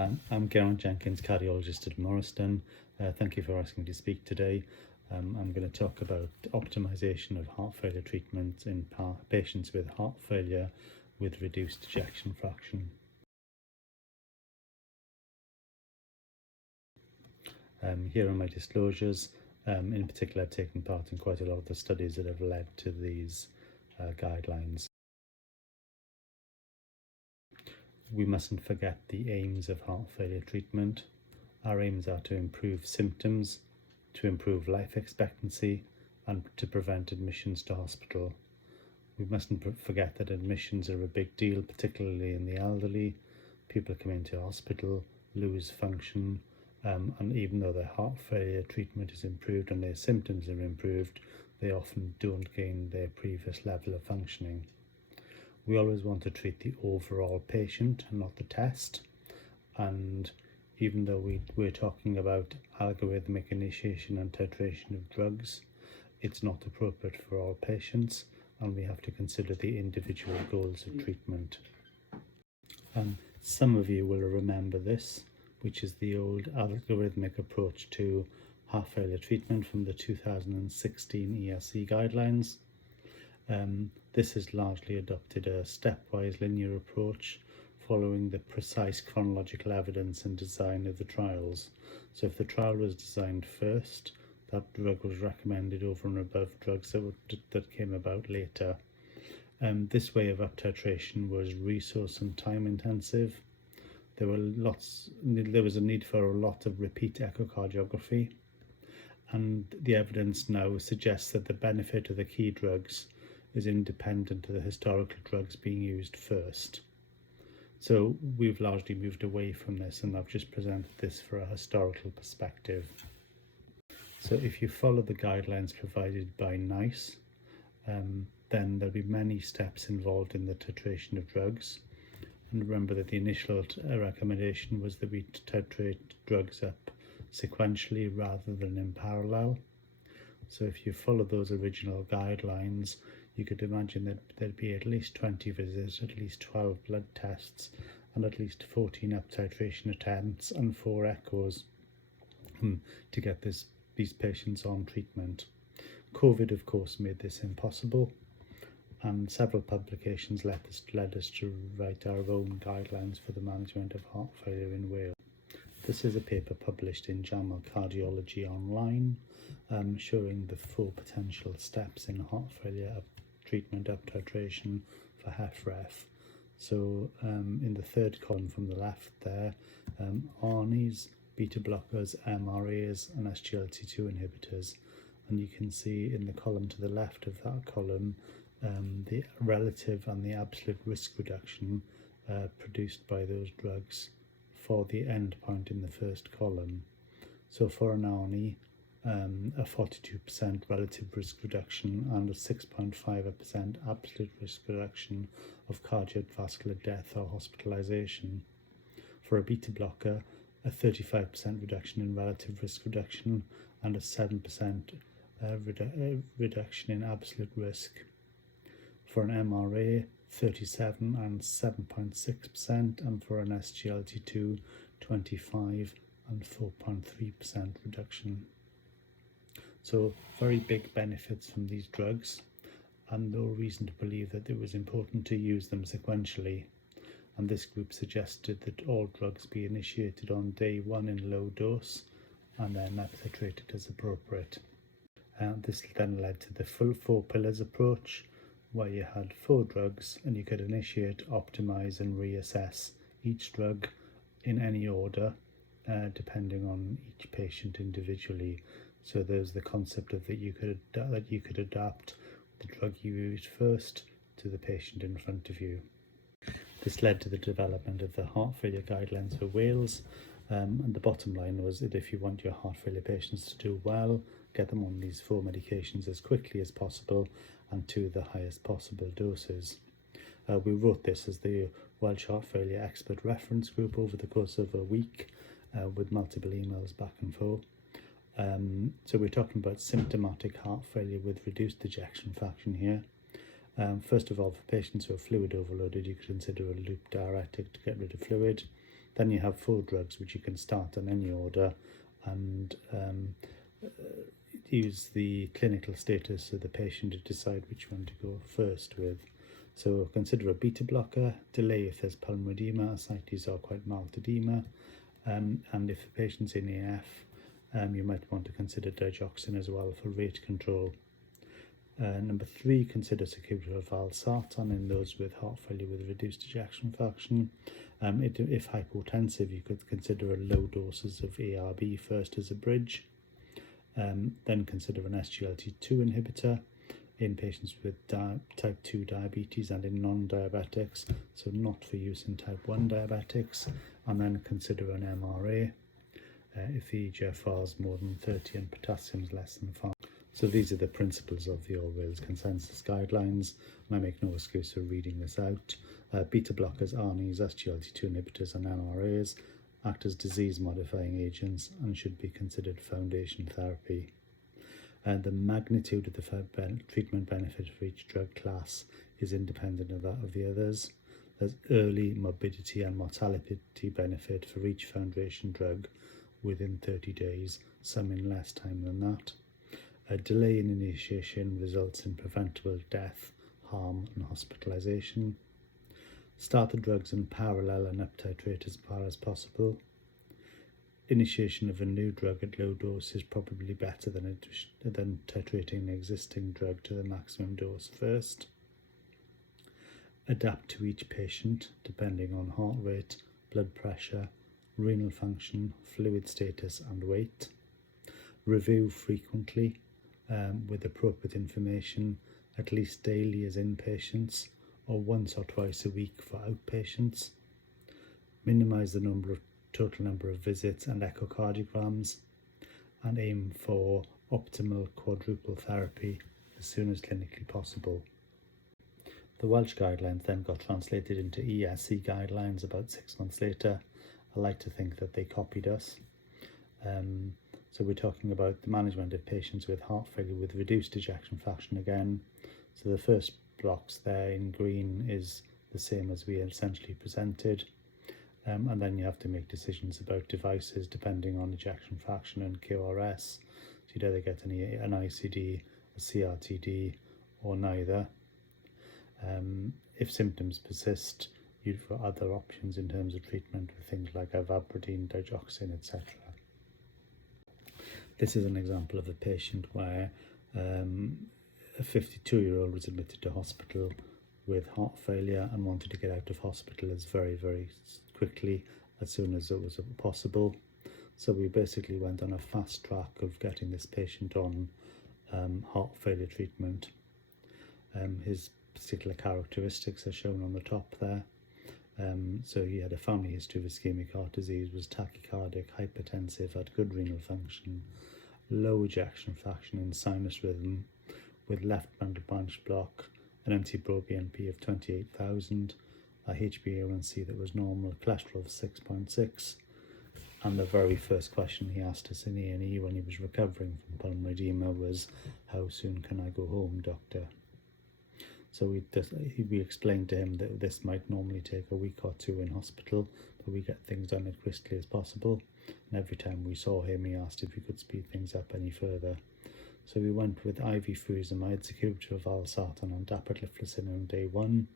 I'm Geraint Jenkins, cardiologist at Morriston. Thank you for asking me to speak today. I'm going to talk about optimization of heart failure treatment in patients with heart failure with reduced ejection fraction. Here are my disclosures. In particular, I've taken part in quite a lot of the studies that have led to these guidelines. We mustn't forget the aims of heart failure treatment. Our aims are to improve symptoms, to improve life expectancy, and to prevent admissions to hospital. We mustn't forget that admissions are a big deal, particularly in the elderly. People come into hospital, lose function, and even though their heart failure treatment is improved and their symptoms are improved, they often don't gain their previous level of functioning. We always want to treat the overall patient and not the test. And even though we're talking about algorithmic initiation and titration of drugs, it's not appropriate for all patients, and we have to consider the individual goals of treatment. Some of you will remember this, which is the old algorithmic approach to heart failure treatment from the 2016 ESC guidelines. This has largely adopted a stepwise linear approach following the precise chronological evidence and design of the trials. So if the trial was designed first, that drug was recommended over and above drugs that came about later. This way of up-titration was resource and time intensive. There was a need for a lot of repeat echocardiography, and the evidence now suggests that the benefit of the key drugs is independent of the historical drugs being used first. So we've largely moved away from this, and I've just presented this for a historical perspective. So if you follow the guidelines provided by NICE, then there'll be many steps involved in the titration of drugs. And remember that the initial recommendation was that we titrate drugs up sequentially rather than in parallel. So if you follow those original guidelines, you could imagine that there'd be at least 20 visits, at least 12 blood tests, and at least 14 up-titration attempts and 4 echoes to get these patients on treatment. COVID, of course, made this impossible, and several publications led us to write our own guidelines for the management of heart failure in Wales. This is a paper published in JAMA Cardiology Online, showing the 4 potential steps in heart failure treatment up-titration for HFrEF. So in the third column from the left there, ARNIs, beta blockers, MRAs, and SGLT2 inhibitors. And you can see in the column to the left of that column the relative and the absolute risk reduction produced by those drugs for the end point in the first column. So for an ARNI, a 42% relative risk reduction and a 6.5% absolute risk reduction of cardiovascular death or hospitalization. For a beta blocker, a 35% reduction in relative risk reduction and a 7% reduction in absolute risk. For an MRA, 37 and 7.6%, and for an SGLT2, 25 and 4.3% reduction. So very big benefits from these drugs, and no reason to believe that it was important to use them sequentially. And this group suggested that all drugs be initiated on day 1 in low dose and then up-titrated as appropriate. And this then led to the full 4 pillars approach, where you had 4 drugs and you could initiate, optimize and reassess each drug in any order depending on each patient individually. So there's the concept of that you could adapt the drug you used first to the patient in front of you. This led to the development of the heart failure guidelines for Wales, and the bottom line was that if you want your heart failure patients to do well, get them on these 4 medications as quickly as possible and to the highest possible doses. We wrote this as the Welsh Heart Failure Expert Reference Group over the course of a week with multiple emails back and forth. So we're talking about symptomatic heart failure with reduced ejection fraction here. First of all, for patients who are fluid overloaded, you could consider a loop diuretic to get rid of fluid. Then you have 4 drugs which you can start in any order, and use the clinical status of the patient to decide which one to go first with. So consider a beta blocker, delay if there's pulmonary edema, ascites or quite mild edema, and if the patient's in AF, you might want to consider digoxin as well for rate control. Number 3, consider sacubitril valsartan in those with heart failure with reduced ejection fraction. If hypotensive, you could consider low doses of ARB first as a bridge. Then consider an SGLT2 inhibitor in patients with type 2 diabetes and in non-diabetics, so not for use in type 1 diabetics, and then consider an MRA if the eGFR is more than 30 and potassium is less than 5. So these are the principles of the All Wales Consensus Guidelines, and I make no excuse for reading this out. Beta blockers, ARNIs, SGLT2 inhibitors and MRAs act as disease-modifying agents and should be considered foundation therapy. The magnitude of the treatment benefit for each drug class is independent of that of the others. There's early morbidity and mortality benefit for each foundation drug within 30 days, some in less time than that. A delay in initiation results in preventable death, harm and hospitalisation. Start the drugs in parallel and up-titrate as far as possible. Initiation of a new drug at low dose is probably better than titrating an existing drug to the maximum dose first. Adapt to each patient depending on heart rate, blood pressure, renal function, fluid status and weight. Review frequently with appropriate information, at least daily as inpatients or once or twice a week for outpatients. Minimise the total number of visits and echocardiograms, and aim for optimal quadruple therapy as soon as clinically possible. The Welsh guidelines then got translated into ESC guidelines about 6 months later. I like to think that they copied us. So we're talking about the management of patients with heart failure with reduced ejection fraction again. So the first blocks there in green is the same as we essentially presented. And then you have to make decisions about devices depending on ejection fraction and QRS. So you'd either get an ICD, a CRTD, or neither. If symptoms persist, you've got other options in terms of treatment with things like ivabradine, digoxin, etc. This is an example of a patient where a 52-year-old was admitted to hospital with heart failure and wanted to get out of hospital as very quickly as soon as it was possible. So we basically went on a fast track of getting this patient on heart failure treatment. His particular characteristics are shown on the top there. So he had a family history of ischemic heart disease, was tachycardic, hypertensive, had good renal function, low ejection fraction and sinus rhythm, with left bundle branch block, an NT-proBNP of 28,000, a HbA1c that was normal, cholesterol of 6.6, and the very first question he asked us in A&E when he was recovering from pulmonary edema was, "How soon can I go home, doctor?" So we explained to him that this might normally take a week or two in hospital, but we get things done as quickly as possible. And every time we saw him, he asked if we could speed things up any further. So we went with IV furosemide, sacubitril valsartan and dapagliflozin on day 1,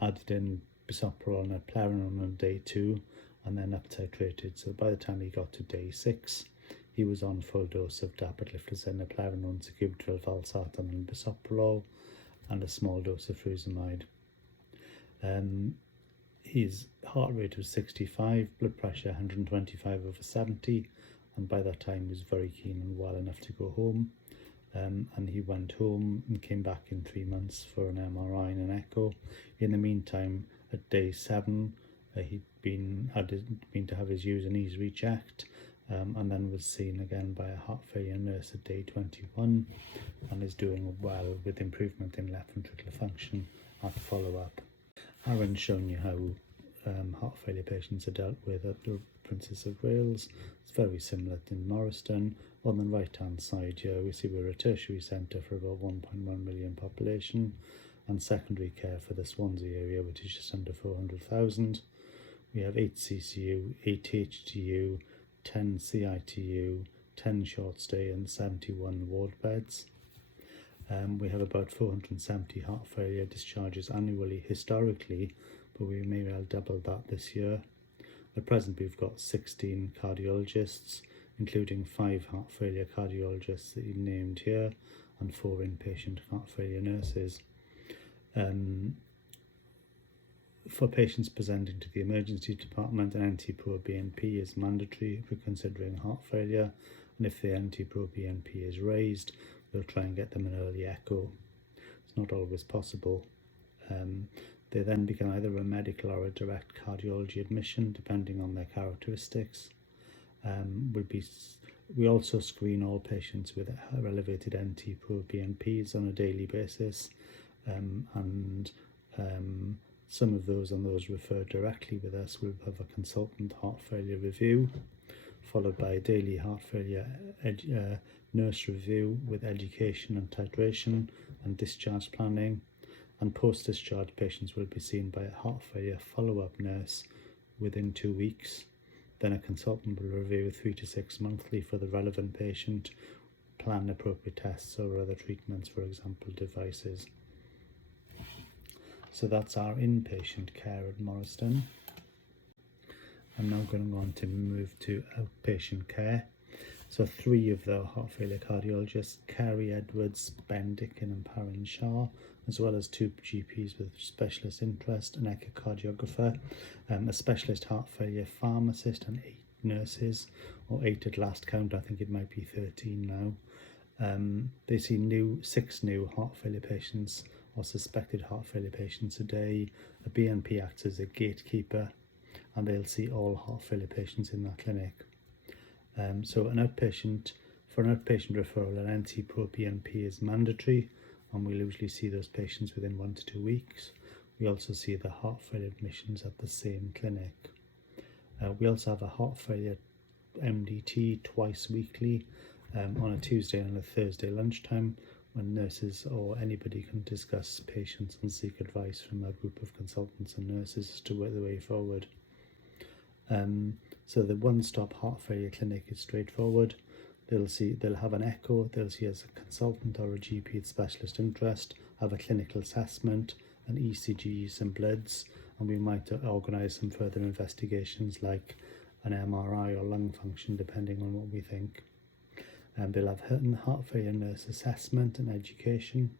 added in bisoprolol and eplerenone on day 2, and then up titrated. So by the time he got to day 6, he was on full dose of dapagliflozin, eplerenone, sacubitril valsartan and bisoprolol, and a small dose of furosemide. His heart rate was 65, blood pressure 125/70, and by that time he was very keen and well enough to go home. And he went home and came back in 3 months for an MRI and an echo. In the meantime, at day 7, he'd been to have his U's and E's rechecked, and then was seen again by a heart failure nurse at day 21, and is doing well with improvement in left ventricular function at follow-up. Aaron's shown you how heart failure patients are dealt with at the Princess of Wales. It's very similar to Morriston. On the right hand side here we see we're a tertiary centre for about 1.1 million population, and secondary care for the Swansea area, which is just under 400,000. we have 8 CCU, 8 HTU, 10 CITU, 10 short stay and 71 ward beds. We have about 470 heart failure discharges annually historically, but we may well double that this year. At present we've got 16 cardiologists, including 5 heart failure cardiologists that you named here and 4 inpatient heart failure nurses. For patients presenting to the emergency department, an NT-proBNP is mandatory if we're considering heart failure, and if the NT-proBNP is raised, we'll try and get them an early echo. It's not always possible. They then become either a medical or a direct cardiology admission, depending on their characteristics. We also screen all patients with elevated NT-proBNPs on a daily basis, and some of those referred directly with us will have a consultant heart failure review, followed by a daily heart failure nurse review with education and titration and discharge planning, and post-discharge patients will be seen by a heart failure follow-up nurse within 2 weeks. Then a consultant will review 3 to 6 monthly for the relevant patient, plan appropriate tests or other treatments, for example devices. So that's our inpatient care at Morriston. I'm now going to go on to move to outpatient care. So 3 of the heart failure cardiologists, Carey, Edwards, Bendick and Parent Shah, as well as 2 GPs with specialist interest, an echocardiographer, a specialist heart failure pharmacist and 8 nurses, or 8 at last count, I think it might be 13 now. They see 6 new heart failure patients or suspected heart failure patients a day. A BNP acts as a gatekeeper, and they'll see all heart failure patients in that clinic. So for an outpatient referral, an NT-proBNP is mandatory, and we'll usually see those patients within 1 to 2 weeks. We also see the heart failure admissions at the same clinic. We also have a heart failure MDT twice weekly, on a Tuesday and a Thursday lunchtime, when nurses or anybody can discuss patients and seek advice from a group of consultants and nurses as to the way forward. So the one-stop heart failure clinic is straightforward. They'll have an echo, they'll see as a consultant or a GP with specialist interest, have a clinical assessment, an ECG, some bloods, and we might organise some further investigations like an MRI or lung function, depending on what we think. They'll have heart failure nurse assessment and education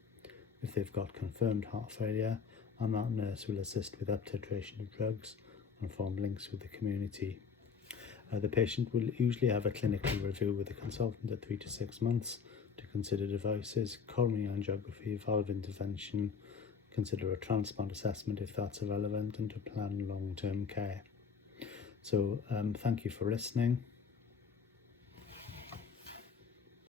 if they've got confirmed heart failure, and that nurse will assist with up-titration of drugs and form links with the community. The patient will usually have a clinical review with a consultant at 3 to 6 months to consider devices, coronary angiography, valve intervention, consider a transplant assessment if that's relevant, and to plan long-term care. So thank you for listening.